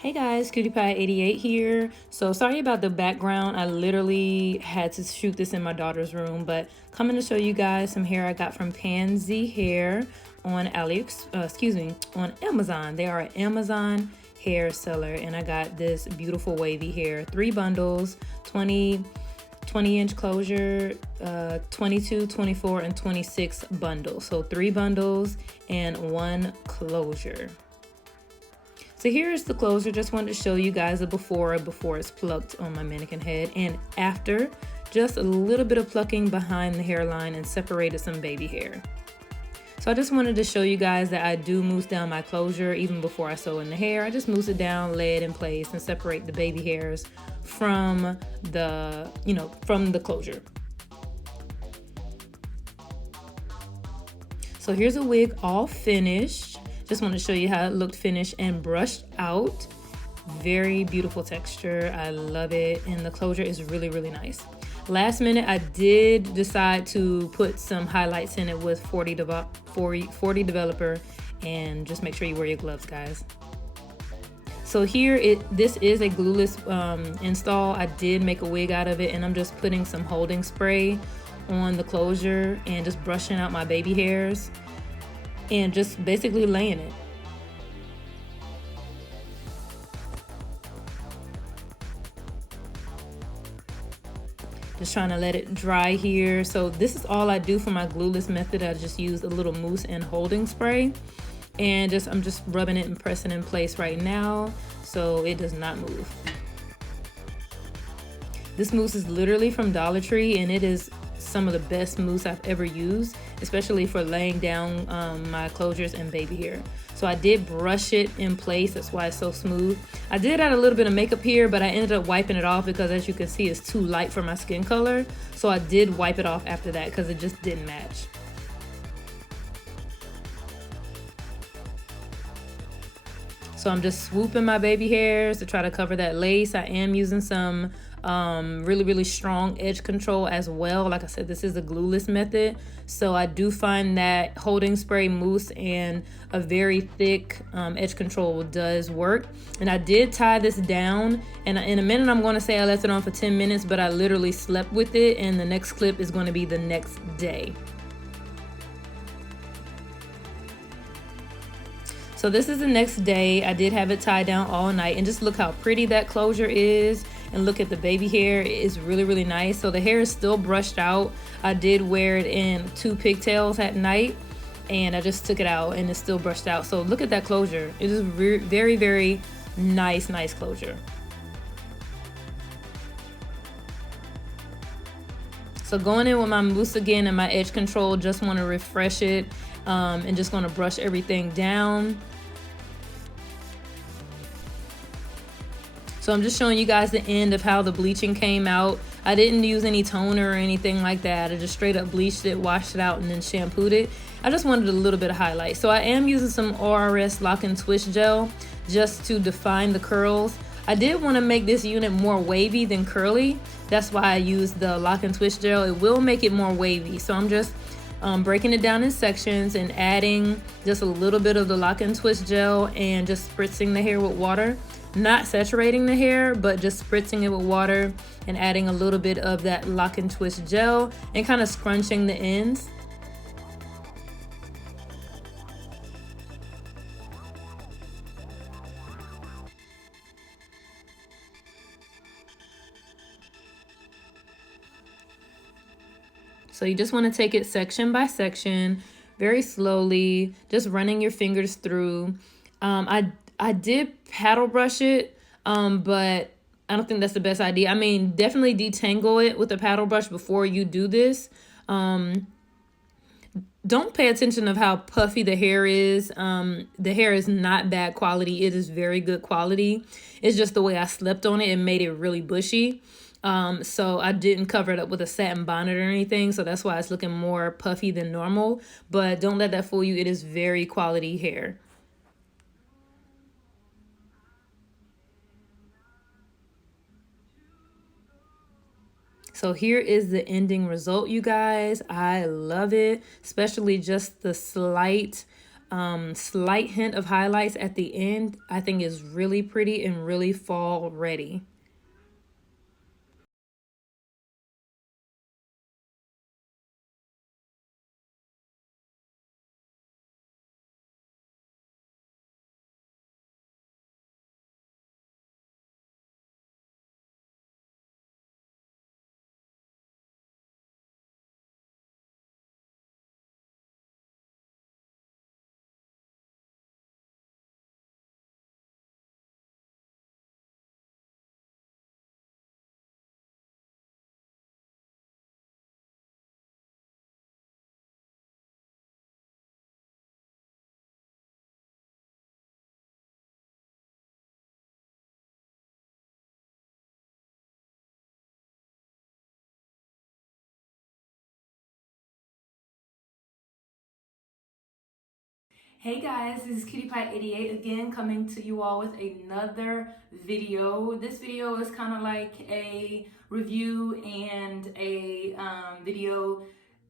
Hey guys, Cutie Pie 88 here. So sorry about the background. I literally had to shoot this in my daughter's room, but coming to show you guys some hair I got from Panse Hair on on Amazon. They are an Amazon hair seller, and I got this beautiful wavy hair. 3 bundles, 20-inch closure, 22, 24, and 26 bundles. So 3 bundles and 1 closure. So here's the closure. Just wanted to show you guys the before it's plucked on my mannequin head, and after, just a little bit of plucking behind the hairline and separated some baby hair. So I just wanted to show you guys that I do mousse down my closure even before I sew in the hair. I just mousse it down, lay it in place, and separate the baby hairs from the closure. So here's a wig all finished. Just want to show you how it looked finished and brushed out. Very beautiful texture. I love it. And the closure is really, really nice. Last minute, I did decide to put some highlights in it with 40 Developer, and just make sure you wear your gloves, guys. So this is a glueless install. I did make a wig out of it, and I'm just putting some holding spray on the closure and just brushing out my baby hairs and just basically laying it. Just trying to let it dry here. So this is all I do for my glueless method. I just use a little mousse and holding spray, and I'm just rubbing it and pressing in place right now so it does not move. This mousse is literally from Dollar Tree, and it is some of the best mousse I've ever used, especially for laying down my closures and baby hair. So I did brush it in place, that's why it's so smooth. I did add a little bit of makeup here, but I ended up wiping it off because, as you can see, it's too light for my skin color. So I did wipe it off after that because it just didn't match. So I'm just swooping my baby hairs to try to cover that lace. I am using some really, really strong edge control as well. Like I said, this is a glueless method. So I do find that holding spray, mousse, and a very thick edge control does work. And I did tie this down. And in a minute, I'm going to say I left it on for 10 minutes, but I literally slept with it. And the next clip is going to be the next day. So this is the next day. I did have it tied down all night, and just look how pretty that closure is, and look at the baby hair. It is really, really nice. So the hair is still brushed out. I did wear it in 2 pigtails at night, and I just took it out and it's still brushed out. So look at that closure. It is very, very nice closure. So going in with my mousse again and my edge control, just want to refresh it, and just going to brush everything down. So I'm just showing you guys the end of how the bleaching came out. I didn't use any toner or anything like that. I just straight up bleached it, washed it out, and then shampooed it. I just wanted a little bit of highlight. So I am using some ORS Lock and Twist gel just to define the curls. I did want to make this unit more wavy than curly. That's why I used the Lock and Twist gel. It will make it more wavy. So I'm just breaking it down in sections and adding just a little bit of the Lock and Twist gel and just spritzing the hair with water. Not saturating the hair, but just spritzing it with water and adding a little bit of that Lock and Twist gel and kind of scrunching the ends. So you just want to take it section by section, very slowly, just running your fingers through. I did paddle brush it, but I don't think that's the best idea. I mean, definitely detangle it with a paddle brush before you do this. Don't pay attention of how puffy the hair is. The hair is not bad quality. It is very good quality. It's just the way I slept on it and made it really bushy. So I didn't cover it up with a satin bonnet or anything. So that's why it's looking more puffy than normal. But don't let that fool you. It is very quality hair. So here is the ending result, you guys. I love it, especially just the slight Slight hint of highlights at the end, I think is really pretty and really fall ready. Hey guys, this is Cutie Pie 88 again, coming to you all with another video. This video is kind of like a review and a video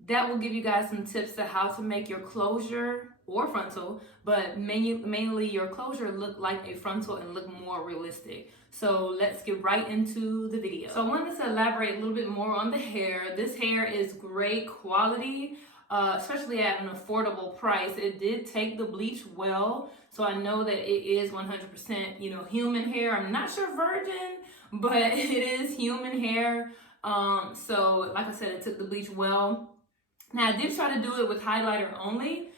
that will give you guys some tips to how to make your closure or frontal, but mainly your closure look like a frontal and look more realistic. So let's get right into the video. So I wanted to elaborate a little bit more on the hair. This hair is great quality. Especially at an affordable price. It did take the bleach well, so I know that it is 100%, human hair. I'm not sure virgin, but it is human hair. So like I said, it took the bleach well. Now I did try to do it with highlighter only.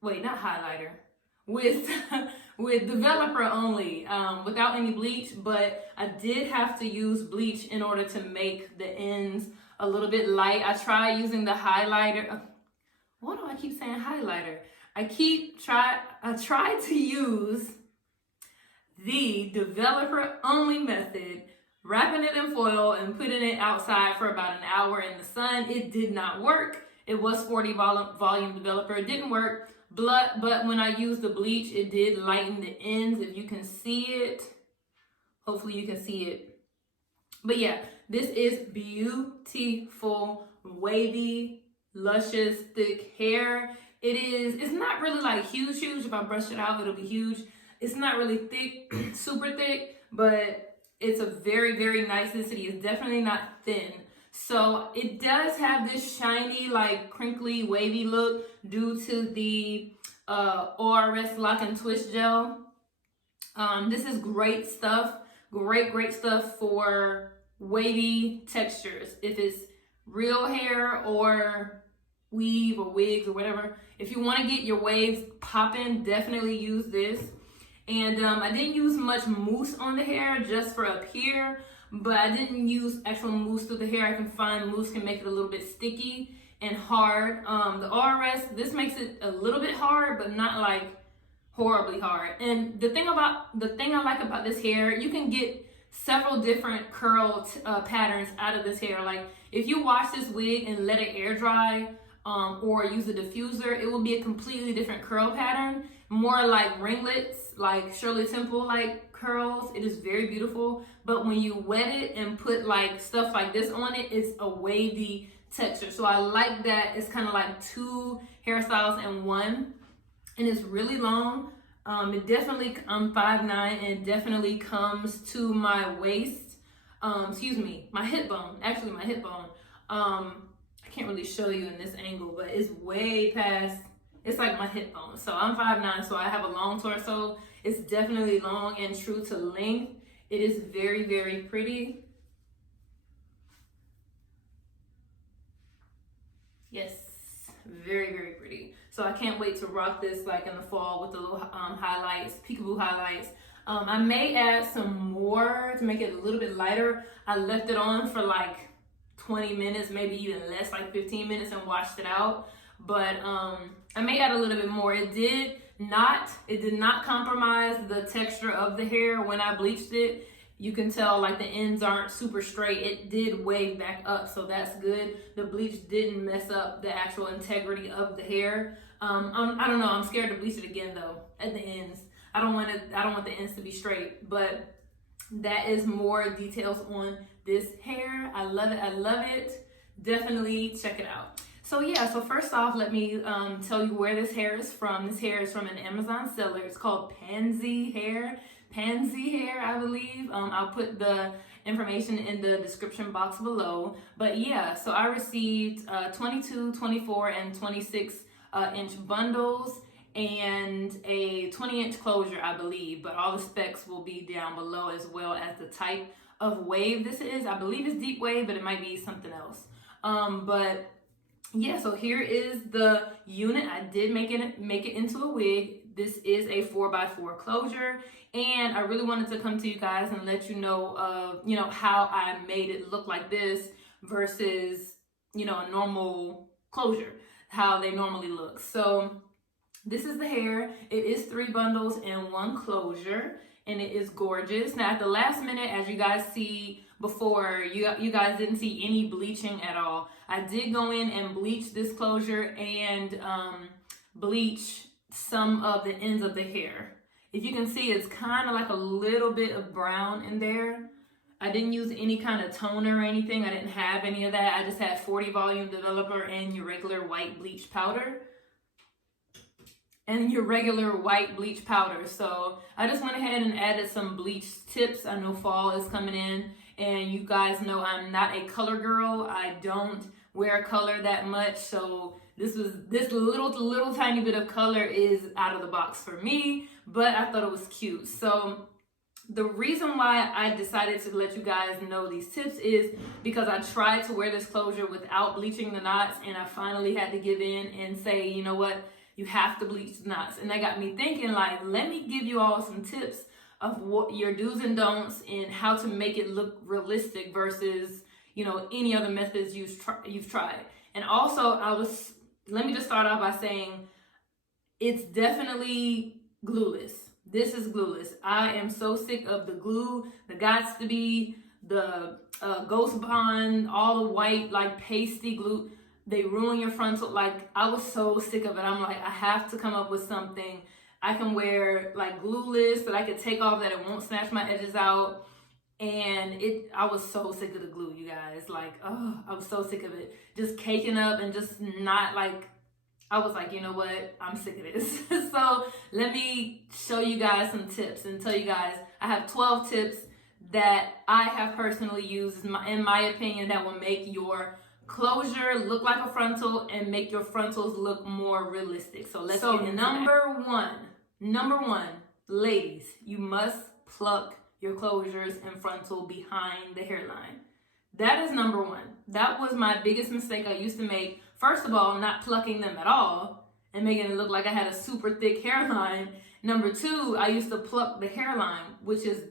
Wait, not highlighter. With with developer only, without any bleach, but I did have to use bleach in order to make the ends a little bit light. I tried using the highlighter. Why do I keep saying highlighter? I try to use the developer only method, wrapping it in foil and putting it outside for about an hour in the sun. It did not work. It was 40 volume developer. It didn't work. But when I used the bleach, it did lighten the ends. If you can see it, hopefully you can see it. But yeah, this is beautiful, wavy, luscious, thick hair. It's not really like huge. If I brush it out, it'll be huge. It's not really thick, super thick, but it's a very, very nice density. It's definitely not thin. So it does have this shiny, like crinkly, wavy look due to the ORS Lock and Twist Gel. This is great stuff. Great stuff for wavy textures. If it's real hair or weave or wigs or whatever, if you want to get your waves popping, definitely use this. And I didn't use much mousse on the hair, just for up here, but I didn't use actual mousse through the hair. I can find mousse can make it a little bit sticky and hard. The ORS, this makes it a little bit hard, but not like horribly hard. And the thing I like about this hair, you can get several different curl patterns out of this hair. Like if you wash this wig and let it air dry, or use a diffuser, it will be a completely different curl pattern, more like ringlets, like Shirley Temple like curls. It is very beautiful, but when you wet it and put like stuff like this on it, it's a wavy texture. So I like that. It's kind of like two hairstyles in one, and it's really long. It definitely, I'm 5'9", and it definitely comes to my waist. My hip bone. Actually, my hip bone. I can't really show you in this angle, but it's way past, it's like my hip bone. So I'm 5'9", so I have a long torso. It's definitely long and true to length. It is very, very pretty. Yes, very, very pretty. So I can't wait to rock this like in the fall with the little highlights, peekaboo highlights. I may add some more to make it a little bit lighter. I left it on for like 20 minutes, maybe even less, like 15 minutes, and washed it out. But I may add a little bit more. It did not compromise the texture of the hair when I bleached it. You can tell like the ends aren't super straight. It did wave back up, so that's good. The bleach didn't mess up the actual integrity of the hair. I don't know, I'm scared to bleach it again though at the ends. I don't want the ends to be straight, but that is more details on this hair. I love it. Definitely check it out. So yeah, so first off, let me tell you where this hair is from. This hair is from an Amazon seller. It's called Panse Hair. Panse Hair, I believe. I'll put the information in the description box below. But yeah, so I received 22, 24, and 26 inch bundles and a 20-inch closure, I believe. But all the specs will be down below, as well as the type of wave this is. I believe it's deep wave, but it might be something else. But yeah, so here is the unit. I did make it into a wig. This is a 4x4 closure, and I really wanted to come to you guys and let you know how I made it look like this versus a normal closure, how they normally look. So this is the hair. It is 3 bundles and 1 closure, and it is gorgeous. Now at the last minute, as you guys see before, you guys didn't see any bleaching at all. I did go in and bleach this closure and bleach some of the ends of the hair. If you can see, it's kind of like a little bit of brown in there. I didn't use any kind of toner or anything. I didn't have any of that. I just had 40 volume developer and your regular white bleach powder. So I just went ahead and added some bleach tips. I know fall is coming in, and you guys know I'm not a color girl. I don't wear color that much, so this little tiny bit of color is out of the box for me, but I thought it was cute. So the reason why I decided to let you guys know these tips is because I tried to wear this closure without bleaching the knots, and I finally had to give in and say, you know what, you have to bleach the knots. And that got me thinking, like, let me give you all some tips of what your do's and don'ts and how to make it look realistic versus any other methods you've tried. And also, let me just start off by saying it's definitely glueless. This is glueless. I am so sick of the glue, the Gots to Be, the Ghost Bond, all the white like pasty glue. They ruin your frontal. Like, I was so sick of it. I'm like, I have to come up with something I can wear like glueless that I could take off, that it won't snatch my edges out. And I was so sick of the glue, you guys. Like, oh, I was so sick of it. Just caking up and just not like, I was like, you know what? I'm sick of this. So let me show you guys some tips and tell you guys, I have 12 tips that I have personally used, in my opinion, that will make your closure look like a frontal and make your frontals look more realistic. So let's get into that. Number one, ladies, you must pluck your closures and frontal behind the hairline. That is number one. That was my biggest mistake I used to make. First of all, not plucking them at all and making it look like I had a super thick hairline. Number two, I used to pluck the hairline, which is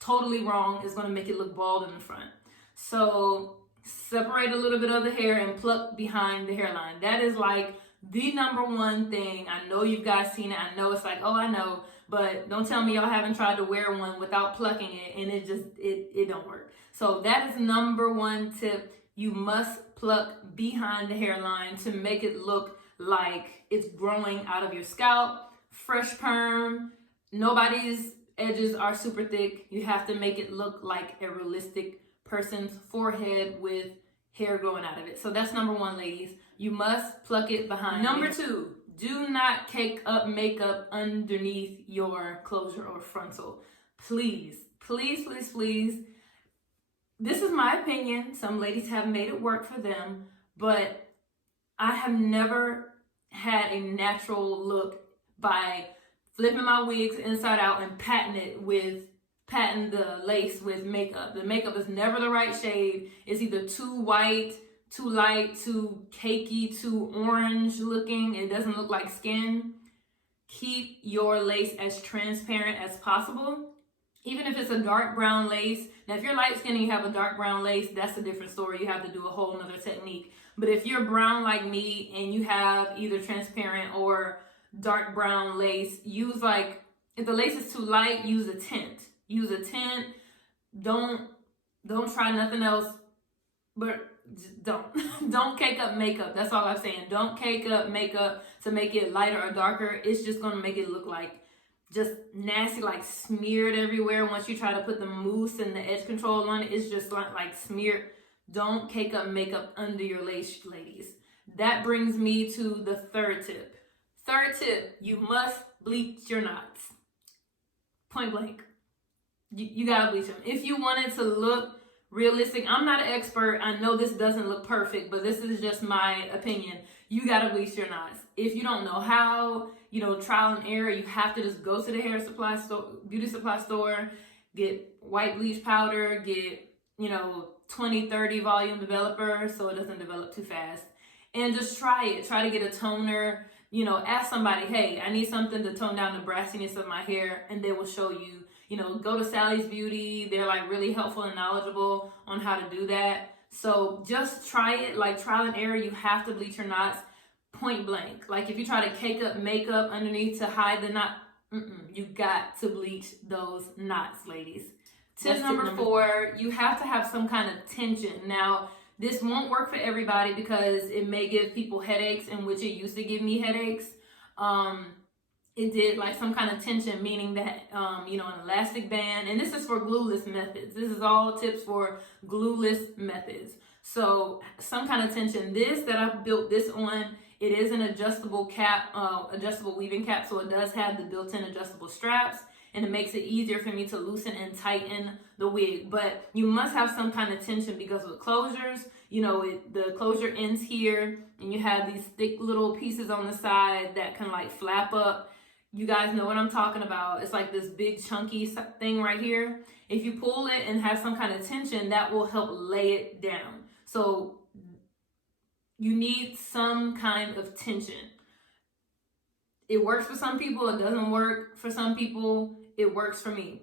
totally wrong. It's going to make it look bald in the front. So separate a little bit of the hair and pluck behind the hairline. That is like the number one thing. I know you guys seen it. I know it's like, oh, I know, but don't tell me y'all haven't tried to wear one without plucking it and it don't work. So that is number one tip. You must pluck behind the hairline to make it look like it's growing out of your scalp. Fresh perm. Nobody's edges are super thick. You have to make it look like a realistic person's forehead with hair growing out of it. So that's number one, ladies. You must pluck it behind. Number two, do not cake up makeup underneath your closure or frontal. Please, please, please, please. This is my opinion. Some ladies have made it work for them, but I have never had a natural look by flipping my wigs inside out and patting the lace with makeup. The makeup is never the right shade. It's either too white, too light, too cakey, too orange looking. It doesn't look like skin. Keep your lace as transparent as possible. Even if it's a dark brown lace. Now, if you're light skinned and you have a dark brown lace, that's a different story. You have to do a whole nother technique. But if you're brown like me and you have either transparent or dark brown lace, use like, if the lace is too light, use a tint. Use a tint. Don't try nothing else, but don't cake up makeup. That's all I'm saying. Don't cake up makeup to make it lighter or darker. It's just going to make it look like just nasty, like smeared everywhere. Once you try to put the mousse and the edge control on it, it's just like smeared. Don't cake up makeup under your lace, ladies. that brings me to the third tip. Third tip, you must bleach your knots. Point blank. You gotta bleach them. If you want it to look realistic, I'm not an expert. I know this doesn't look perfect, but this is just my opinion. You gotta bleach your knots. If you don't know how, trial and error, you have to just go to the hair supply store, beauty supply store, get white bleach powder, get, 20, 30 volume developer so it doesn't develop too fast. And just try it. Try to get a toner. Ask somebody, hey, I need something to tone down the brassiness of my hair, and they will show you. Go to Sally's Beauty. They're like really helpful and knowledgeable on how to do that. So just try it, like trial and error. You have to bleach your knots, point blank. Like if you try to cake up makeup underneath to hide the knot, you got to bleach those knots, ladies. Tip number 4, you have to have some kind of tension. Now, this won't work for everybody because it may give people headaches, in which it used to give me headaches. It did like some kind of tension, meaning that, an elastic band, and this is for glueless methods. This is all tips for glueless methods. So some kind of tension. This that I built this on, it is an adjustable cap, adjustable weaving cap. So it does have the built-in adjustable straps, and it makes it easier for me to loosen and tighten the wig. But you must have some kind of tension because with closures, the closure ends here, and you have these thick little pieces on the side that can like flap up. You guys know what I'm talking about. It's like this big chunky thing right here. If you pull it and have some kind of tension, that will help lay it down. So you need some kind of tension. It works for some people. It doesn't work for some people. It works for me.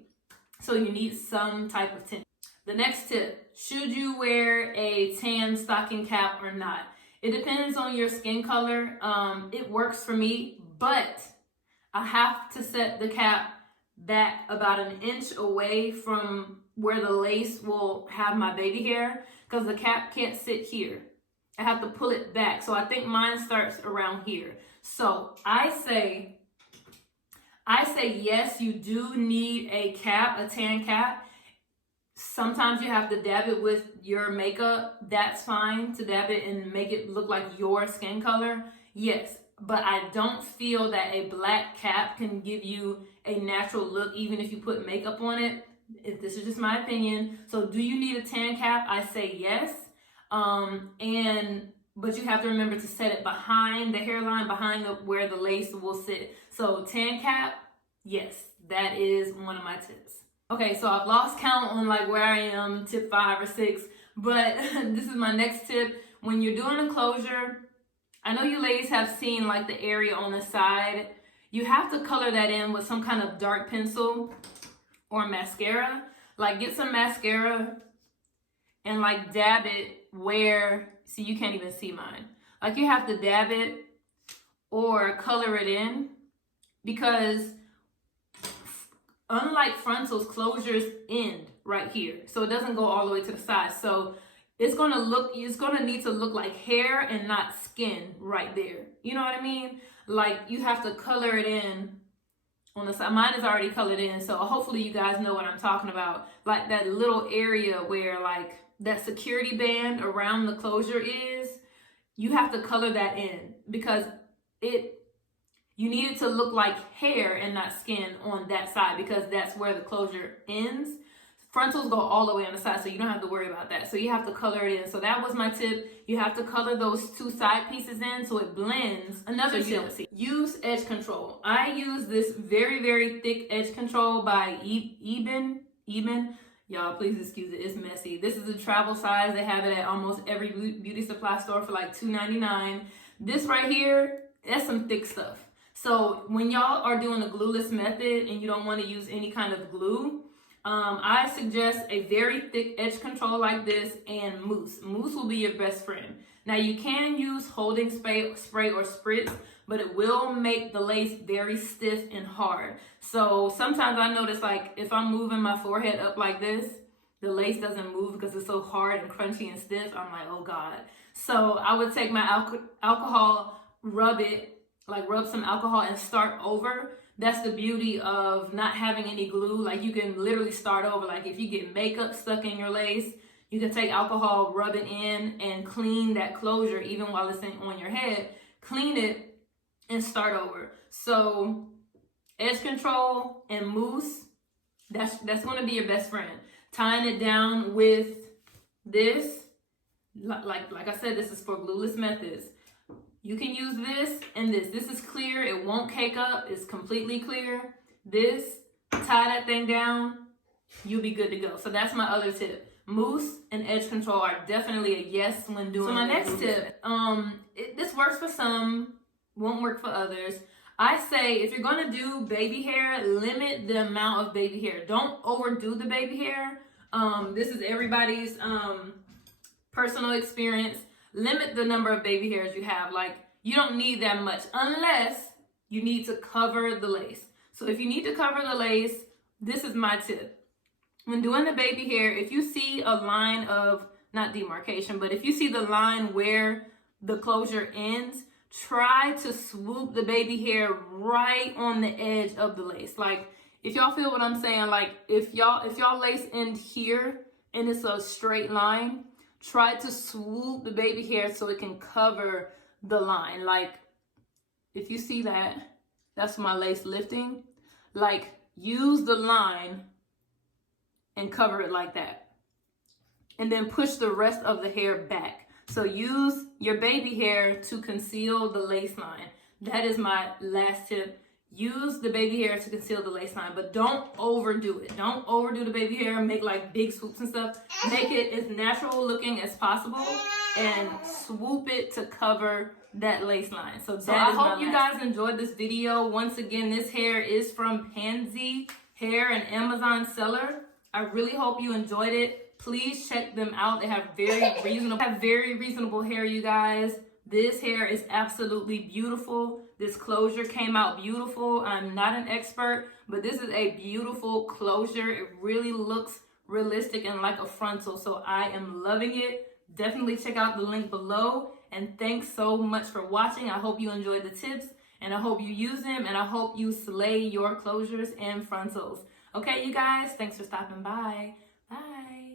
So you need some type of tension. The next tip, should you wear a tan stocking cap or not? It depends on your skin color. It works for me, but I have to set the cap back about an inch away from where the lace will have my baby hair, because the cap can't sit here. I have to pull it back. So I think mine starts around here. So I say yes, you do need a cap, a tan cap. Sometimes you have to dab it with your makeup. That's fine to dab it and make it look like your skin color. Yes, but I don't feel that a black cap can give you a natural look even if you put makeup on it. This is just my opinion. So do you need a tan cap? I say yes. But you have to remember to set it behind the hairline, behind where the lace will sit. So tan cap, yes, that is one of my tips. Okay, so I've lost count on like where I am, tip 5 or 6, but this is my next tip. When you're doing a closure, I know you ladies have seen like the area on the side. You have to color that in with some kind of dark pencil or mascara. Like get some mascara and like dab it where, see, you can't even see mine. Like you have to dab it or color it in, because unlike frontals, closures end right here. So it doesn't go all the way to the side. So it's going to need to look like hair and not skin right there. You know what I mean? Like you have to color it in on the side. Mine is already colored in. So hopefully you guys know what I'm talking about. Like that little area where like that security band around the closure is, you have to color that in, because you need it to look like hair and not skin on that side, because that's where the closure ends. Frontals go all the way on the side, so you don't have to worry about that. So you have to color it in. So that was my tip. You have to color those 2 side pieces in so it blends. Another tip, use edge control. I use this very, very thick edge control by Eben. Y'all, please excuse it. It's messy. This is a travel size. They have it at almost every beauty supply store for like $2.99. This right here, that's some thick stuff. So when y'all are doing a glueless method and you don't want to use any kind of glue, I suggest a very thick edge control like this and mousse. Mousse will be your best friend. Now you can use holding spray or spritz, but it will make the lace very stiff and hard. So sometimes I notice like if I'm moving my forehead up like this, the lace doesn't move because it's so hard and crunchy and stiff. I'm like, oh God. So I would take my alcohol, rub some alcohol and start over. That's the beauty of not having any glue. Like you can literally start over. Like if you get makeup stuck in your lace, You can take alcohol, rub it in, and clean that closure even while it's on your head. Clean it and start over. So edge control and mousse, that's going to be your best friend. Tying it down with this, like I said, this is for glueless methods. You can use this and this. This is clear. It won't cake up. It's completely clear. This, tie that thing down, you'll be good to go. So that's my other tip. Mousse and edge control are definitely a yes when doing. So my next tip, this works for some, won't work for others. I say if you're gonna do baby hair, limit the amount of baby hair. Don't overdo the baby hair. This is everybody's personal experience. Limit the number of baby hairs you have. Like, you don't need that much unless you need to cover the lace. So if you need to cover the lace, this is my tip. When doing the baby hair, if you see a line of, not demarcation, but if you see the line where the closure ends, try to swoop the baby hair right on the edge of the lace. Like, if y'all feel what I'm saying, like if y'all lace end here and it's a straight line, try to swoop the baby hair so it can cover the line. Like, if you see that, that's my lace lifting. Like, use the line and cover it like that. And then push the rest of the hair back. So use your baby hair to conceal the lace line. That is my last tip. Use the baby hair to conceal the lace line, but don't overdo it. Don't overdo the baby hair, make like big swoops and stuff. Make it as natural looking as possible and swoop it to cover that lace line. So I hope you guys enjoyed this video. Once again, this hair is from Panse Hair, an Amazon seller. I really hope you enjoyed it. Please check them out. They have very reasonable hair, you guys. This hair is absolutely beautiful. This closure came out beautiful. I'm not an expert, but this is a beautiful closure. It really looks realistic and like a frontal, so I am loving it. Definitely check out the link below, and thanks so much for watching. I hope you enjoyed the tips, and I hope you use them, and I hope you slay your closures and frontals. Okay, you guys, thanks for stopping by. Bye.